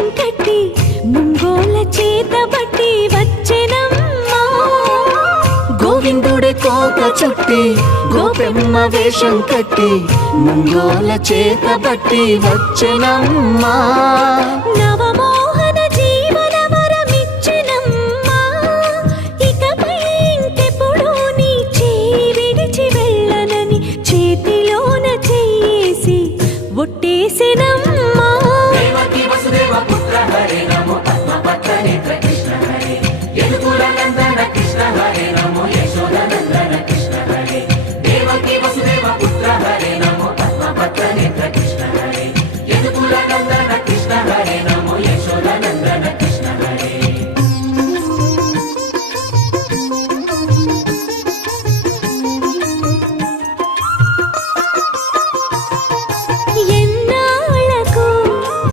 వేషం కట్టి ముంగోల చేతబట్టి వచ్చెనమ్మా. గోవిందుడి కోక చుట్టి గోపెమ్మ వేషం కట్టి ముంగోల చేతబట్టి వచ్చెనమ్మా. నవమోహన జీవన వరమిచ్చెనమ్మా. ఇకపై ఇంకెప్పుడు నీ చేయి విడిచి వెళ్ళనని చేతిలోన చెయ్యేసి ఒట్టేసెనమ్మా.